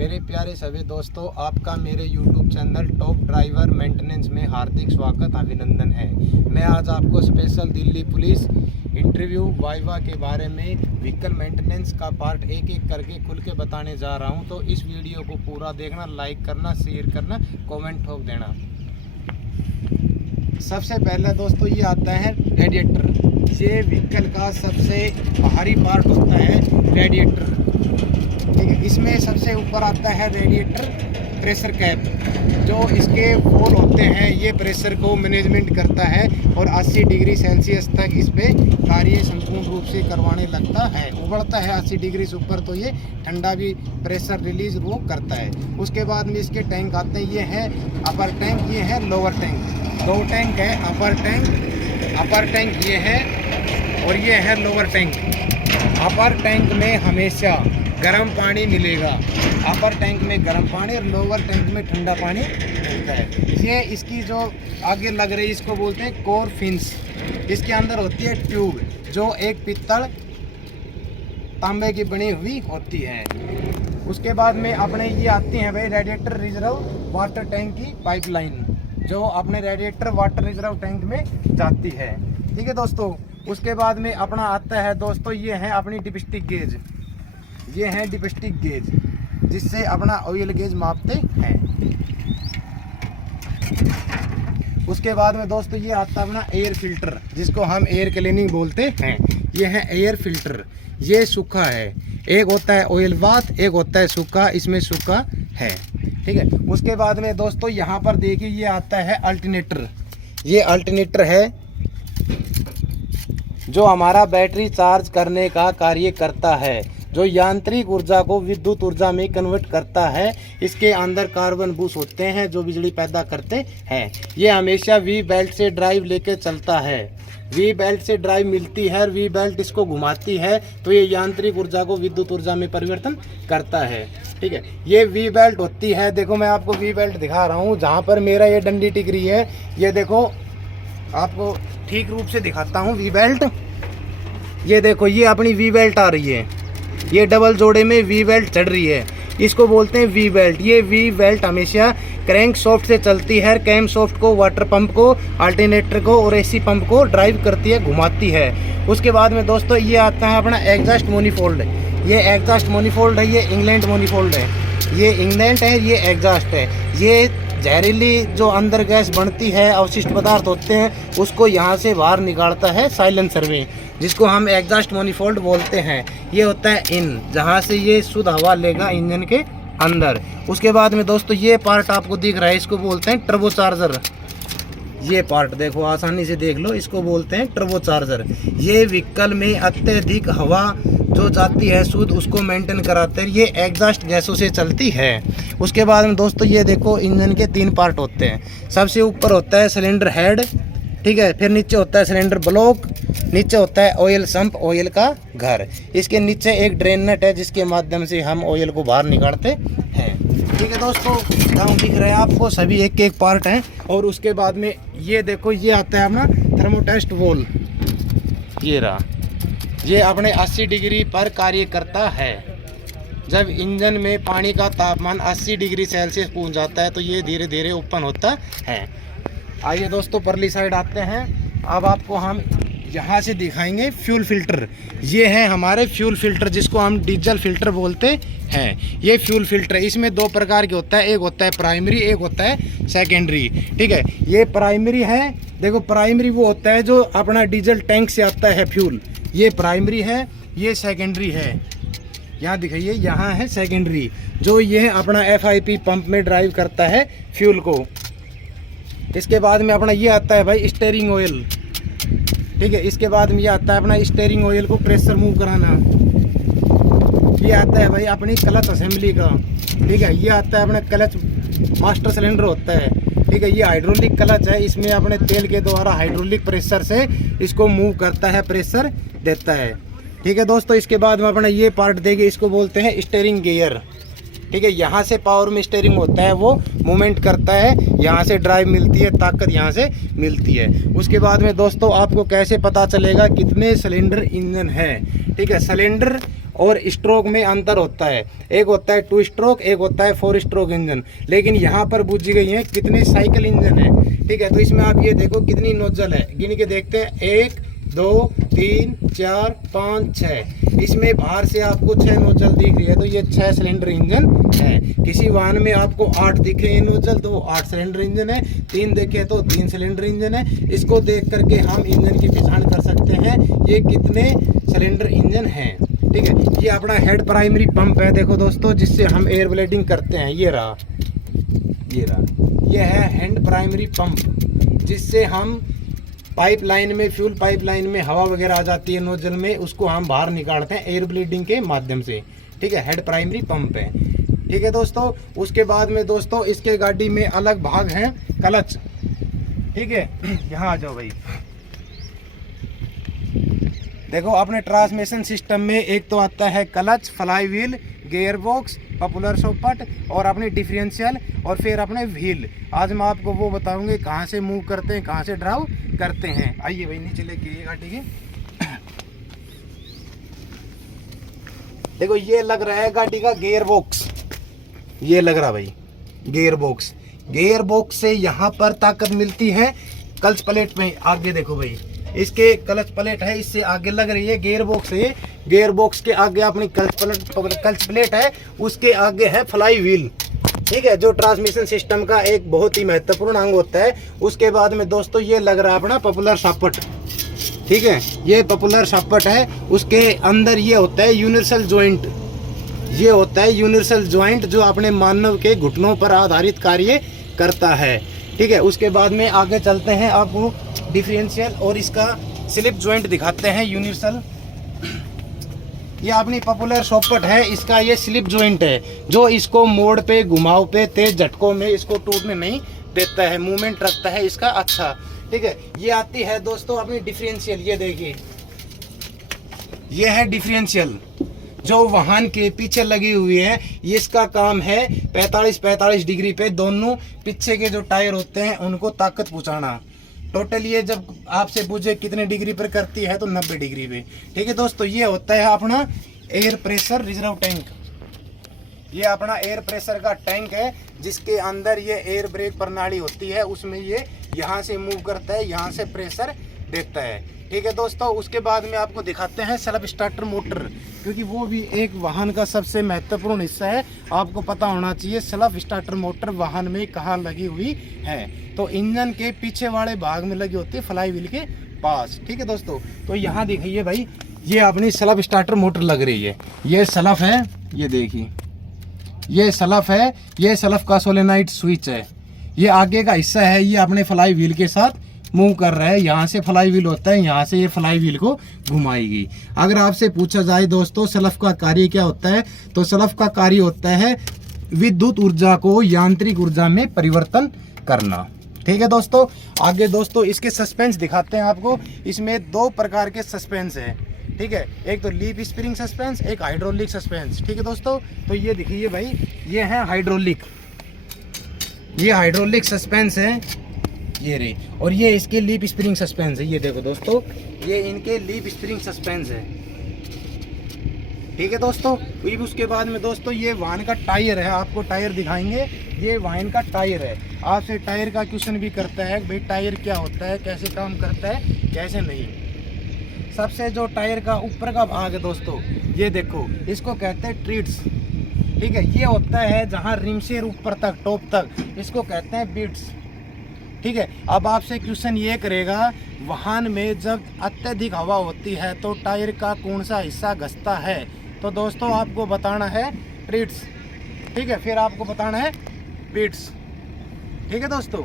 मेरे प्यारे सभी दोस्तों, आपका मेरे YouTube channel top driver maintenance में हार्दिक स्वागत अभिनंदन है। मैं आज आपको special Delhi police interview viva के बारे में व्हीकल मेंटेनेंस का पार्ट एक एक करके खुल के बताने जा रहा हूं। तो इस वीडियो को पूरा देखना, लाइक करना, शेयर करना, कमेंट ठोक देना। सबसे पहला दोस्तों ये आता है रेडिएटर। ये व्हीकल का सबसे बाहरी पार्ट होता है रेडिएटर, ठीक है। इसमें सबसे ऊपर आता है रेडिएटर प्रेशर कैप। जो इसके होल होते हैं ये प्रेशर को मैनेजमेंट करता है और 80 डिग्री सेल्सियस तक इस पे कार्य संपूर्ण रूप से करवाने लगता है। उबड़ता है 80 डिग्री से ऊपर तो ये ठंडा भी प्रेशर रिलीज वो करता है। उसके बाद में इसके टैंक आते हैं। ये है अपर टैंक, ये है लोअर टैंक। दो टैंक है, अपर टैंक ये है और ये है लोअर टैंक। अपर टैंक में हमेशा गर्म पानी मिलेगा। अपर टैंक में गर्म पानी और लोअर टैंक में ठंडा पानी मिलता है। ये इसकी जो आगे लग रही है इसको बोलते हैं कोर फिन्स। इसके अंदर होती है ट्यूब, जो एक पित्तल तांबे की बनी हुई होती है। उसके बाद में अपने ये आती हैं भाई रेडिएटर रिजर्व वाटर टैंक की पाइपलाइन, जो अपने रेडिएटर वाटर रिजर्व टैंक में जाती है, ठीक है दोस्तों। उसके बाद में अपना आता है दोस्तों, ये है अपनी डिपस्टिक गेज। ये है डिपस्टिक गेज, जिससे अपना ऑयल गेज मापते हैं। उसके बाद में दोस्तों ये आता है अपना एयर फिल्टर, जिसको हम एयर क्लीनिंग बोलते हैं। ये है एयर फिल्टर, ये सूखा है। एक होता है ऑयल बाथ, एक होता है सूखा। इसमें सूखा है, ठीक है। उसके बाद में दोस्तों यहाँ पर देखिए ये आता है अल्टरनेटर। ये अल्टरनेटर है जो हमारा बैटरी चार्ज करने का कार्य करता है, जो यांत्रिक ऊर्जा को विद्युत ऊर्जा में कन्वर्ट करता है। इसके अंदर कार्बन बूस्ट होते हैं जो बिजली पैदा करते हैं। ये हमेशा वी बेल्ट से ड्राइव लेके चलता है। वी बेल्ट से ड्राइव मिलती है, वी बेल्ट इसको घुमाती है तो ये यांत्रिक ऊर्जा को विद्युत ऊर्जा में परिवर्तन करता है, ठीक है। ये वी बेल्ट होती है, देखो मैं आपको वी बेल्ट दिखा रहा हूँ। जहाँ पर मेरा ये डंडी टिक रही है, ये देखो आपको ठीक रूप से दिखाता हूँ वी बेल्ट। ये देखो ये अपनी वी बेल्ट आ रही है, ये डबल जोड़े में वी बेल्ट चढ़ रही है, इसको बोलते हैं वी बेल्ट। ये वी बेल्ट हमेशा क्रैंक सॉफ्ट से चलती है। कैम सॉफ्ट को, वाटर पंप को, अल्टरनेटर को और एसी पंप को ड्राइव करती है, घुमाती है। उसके बाद में दोस्तों ये आता है अपना एग्जॉस्ट मोनीफोल्ड। ये एग्जॉस्ट मोनीफोल्ड है, ये इंग्लैंड मोनीफोल्ड है। ये इंग्लैंड है, ये एग्जॉस्ट है। ये जहरीली जो अंदर गैस बनती है, अवशिष्ट पदार्थ होते हैं, उसको यहाँ से बाहर निकालता है साइलेंसर में, जिसको हम एग्जॉस्ट मोनीफोल्ड बोलते हैं। ये होता है इन, जहाँ से ये शुद्ध हवा लेगा इंजन के अंदर। उसके बाद में दोस्तों ये पार्ट आपको दिख रहा है, इसको बोलते हैं टर्बो चार्जर। ये पार्ट देखो, आसानी से देख लो, इसको बोलते हैं टर्बो चार्जर। ये व्हीकल में अत्यधिक हवा जो जाती है शुद्ध, उसको मेंटेन कराते हैं। ये एग्जॉस्ट गैसों से चलती है। उसके बाद में दोस्तों ये देखो इंजन के 3 पार्ट होते हैं। सबसे ऊपर होता है सिलेंडर हेड, ठीक है। फिर नीचे होता है सिलेंडर ब्लॉक, नीचे होता है ऑयल संप, ऑयल का घर। इसके नीचे एक ड्रेन नट है, जिसके माध्यम से हम ऑयल को बाहर निकालते हैं, ठीक है दोस्तों। दाम दिख रहे हैं आपको, सभी एक एक पार्ट हैं। और उसके बाद में ये देखो ये आता है अपना थर्मोटेस्ट वॉल। ये रहा, ये अपने 80 डिग्री पर कार्य करता है। जब इंजन में पानी का तापमान 80 डिग्री सेल्सियस पहुंच जाता है तो ये धीरे धीरे ओपन होता है। आइए दोस्तों परली साइड आते हैं। अब आपको हम यहाँ से दिखाएंगे फ्यूल फिल्टर। ये है हमारे फ्यूल फिल्टर, जिसको हम डीजल फिल्टर बोलते हैं। ये फ्यूल फिल्टर, इसमें 2 प्रकार के होता है। एक होता है प्राइमरी, एक होता है सेकेंडरी, ठीक है। ये प्राइमरी है, देखो प्राइमरी वो होता है जो अपना डीजल टैंक से आता है फ्यूल, ये प्राइमरी है। ये सेकेंडरी है, यहाँ दिखाइए, यहाँ है सेकेंडरी, जो ये अपना FIP पंप में ड्राइव करता है फ्यूल को। इसके बाद में अपना ये आता है भाई स्टीयरिंग ऑयल, ठीक है। इसके बाद में ये आता है अपना स्टीयरिंग ऑयल को प्रेशर मूव कराना। ये आता है भाई अपनी क्लच असेंबली का, ठीक है। ये आता है अपना क्लच मास्टर सिलेंडर होता है, ठीक है। ये हाइड्रोलिक क्लच है, इसमें अपने तेल के द्वारा हाइड्रोलिक प्रेशर से इसको मूव करता है, प्रेशर देता है, ठीक है दोस्तों। इसके बाद में अपना ये पार्ट देंगे, इसको बोलते हैं स्टीयरिंग गियर, ठीक है। यहाँ से पावर में स्टीयरिंग होता है, वो मूवमेंट करता है, यहाँ से ड्राइव मिलती है, ताकत यहाँ से मिलती है। उसके बाद में दोस्तों आपको कैसे पता चलेगा कितने सिलेंडर इंजन है, ठीक है। सिलेंडर और स्ट्रोक में अंतर होता है। एक होता है 2 स्ट्रोक, एक होता है 4 स्ट्रोक इंजन। लेकिन यहाँ पर बूझी गई है कितने साइकिल इंजन है, ठीक है। तो इसमें आप ये देखो कितनी नोजल है, गिन के देखते हैं 1 2 3 4 5 6। इसमें बाहर से आपको 6 नोजल दिख रही है, तो ये 6 सिलेंडर इंजन है। किसी वाहन में आपको 8 दिखे ये नोजल तो 8 सिलेंडर इंजन है, 3 देखे तो 3 सिलेंडर इंजन है। इसको देख करके हम इंजन की पहचान कर सकते हैं ये कितने सिलेंडर इंजन है, ठीक है। ये अपना हेड प्राइमरी पंप है, देखो दोस्तों, जिससे हम एयर ब्लेडिंग करते हैं। ये रहा, ये है हैंड प्राइमरी पंप, जिससे हम पाइपलाइन में, फ्यूल पाइपलाइन में हवा वगैरह आ जाती है नोजल में, उसको हम बाहर निकालते हैं एयर ब्लीडिंग के माध्यम से, ठीक है। हेड प्राइमरी पंप है, ठीक है दोस्तों। उसके बाद में दोस्तों इसके गाड़ी में अलग भाग हैं, क्लच, ठीक है। यहाँ आ जाओ भाई, देखो अपने ट्रांसमिशन सिस्टम में एक तो आता है clutch, fly wheel, gear box, popular socket और अपने डिफरेंशियल और फिर अपने व्हील। आज मैं आपको वो बताऊंगे कहाँ से मूव करते हैं, कहाँ से ड्राइव करते हैं। आइए भाई नीचे लेके ये गाड़ी के, देखो ये लग रहा है गाड़ी का गियर बॉक्स, ये लग रहा भाई गियर बॉक्स। गियर बॉक्स से यहाँ पर ताकत मिलती है क्लच प्लेट में। आगे देखो भाई, इसके क्लच प्लेट है, इससे आगे लग रही है गियर बॉक्स है। गियर बॉक्स के आगे अपनी क्लच प्लेट है, उसके आगे है फ्लाई व्हील, ठीक है, जो ट्रांसमिशन सिस्टम का एक बहुत ही महत्वपूर्ण अंग होता है। उसके बाद में दोस्तों ये लग रहा है अपना पॉपुलर सॉकेट, ठीक है, ये पॉपुलर सॉकेट है। उसके अंदर ये होता है यूनिवर्सल जॉइंट, ये होता है यूनिवर्सल जॉइंट जो अपने मानव के घुटनों पर आधारित कार्य करता है, ठीक है। उसके बाद में आगे चलते हैं, आपको डिफरेंशियल और इसका स्लिप जॉइंट दिखाते हैं। यूनिवर्सल, ये अपनी पॉपुलर सॉकेट है, इसका ये स्लिप जॉइंट है जो इसको मोड़ पे, घुमाव पे, तेज झटकों में इसको टूटने नहीं देता है, मूवमेंट रखता है इसका अच्छा, ठीक है। ये आती है दोस्तों अपनी डिफरेंशियल, ये देखिए ये है डिफरेंशियल जो वाहन के पीछे लगी हुई है। ये इसका काम है 45 डिग्री पे दोनों पीछे के जो टायर होते हैं उनको ताकत पहुंचाना। टोटल ये जब आपसे पूछे कितने डिग्री पर करती है तो 90 डिग्री पे, ठीक है दोस्तों। ये होता है अपना एयर प्रेशर रिजर्व टैंक, ये अपना एयर प्रेशर का टैंक है जिसके अंदर ये एयर ब्रेक प्रणाली होती है, उसमें ये यहाँ से मूव करता है, यहाँ से प्रेशर देता है, ठीक है दोस्तों। उसके बाद में आपको दिखाते हैं सेल्फ स्टार्टर मोटर, क्योंकि वो भी एक वाहन का सबसे महत्वपूर्ण हिस्सा है। आपको पता होना चाहिए सेल्फ स्टार्टर मोटर वाहन में कहाँ लगी हुई है, तो इंजन के पीछे वाले भाग में लगी होती है, फ्लाई व्हील के पास, ठीक है दोस्तों। तो यहाँ देखिए भाई, ये अपनी सेल्फ स्टार्टर मोटर लग रही है, ये सेल्फ है, ये देखिए ये सेल्फ है, ये सेल्फ का सोलेनाइड स्विच है, ये आगे का हिस्सा है, ये अपने फ्लाई व्हील के साथ मूव कर रहा है। यहाँ से फ्लाई व्हील होता है, यहाँ से ये फ्लाई व्हील को घुमाएगी। अगर आपसे पूछा जाए दोस्तों सेल्फ का कार्य क्या होता है, तो सेल्फ का कार्य होता है विद्युत ऊर्जा को यांत्रिक ऊर्जा में परिवर्तन करना, ठीक है दोस्तों। आगे दोस्तों इसके सस्पेंस दिखाते हैं आपको। इसमें 2 प्रकार के सस्पेंस है, ठीक है, एक तो लीफ स्प्रिंग सस्पेंस, एक हाइड्रोलिक सस्पेंस, ठीक है दोस्तों। तो ये देखिए भाई, ये है हाइड्रोलिक, ये हाइड्रोलिक सस्पेंस है, ये रही, और ये इसके लीफ स्प्रिंग सस्पेंस है, ये देखो दोस्तों, ये इनके लीफ स्प्रिंग सस्पेंस है, ठीक है दोस्तों। फिर उसके बाद में दोस्तों ये वाहन का टायर है, आपको टायर दिखाएंगे, ये वाहन का टायर है। आपसे टायर का क्वेश्चन भी करता है भाई टायर क्या होता है, कैसे काम करता है, कैसे नहीं। सबसे जो टायर का ऊपर का भाग है दोस्तों, ये देखो, इसको कहते हैं ट्रीट्स, ठीक है, ये होता है जहाँ रिम से ऊपर तक, टॉप तक, इसको कहते हैं बीट्स, ठीक है। अब आपसे क्वेश्चन ये करेगा, वाहन में जब अत्यधिक हवा होती है तो टायर का कौन सा हिस्सा घसता है, तो दोस्तों आपको बताना है ट्रीट्स, ठीक है, फिर आपको बताना है बीट्स, ठीक है दोस्तों।